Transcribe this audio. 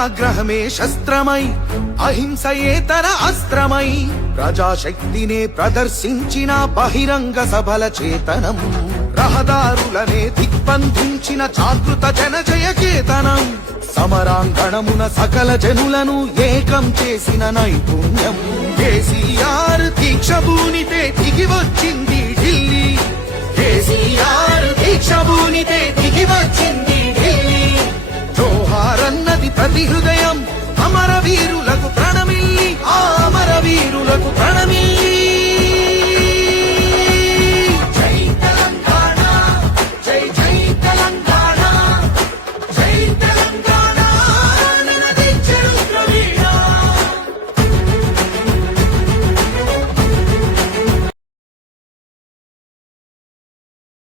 సత్యాగ్రహమే శస్త్రమై అహింసయే తన అస్త్రమై ప్రజాశక్తినే ప్రదర్శించిన బహిరంగ సభల చేతనం రహదారులనే దిగ్బంధించిన జాగృత జనజయ కేతనం సమరాంగణమున సకల జనులను ఏకం చేసిన నైపుణ్యం కేసీఆర్ దీక్షభూనితే దిగి వచ్చింది ఢిల్లీ కేసీఆర్ దీక్షభూనితే దిగి వచ్చింది ఢిల్లీ జోహారన్నది ప్రతి హృదయ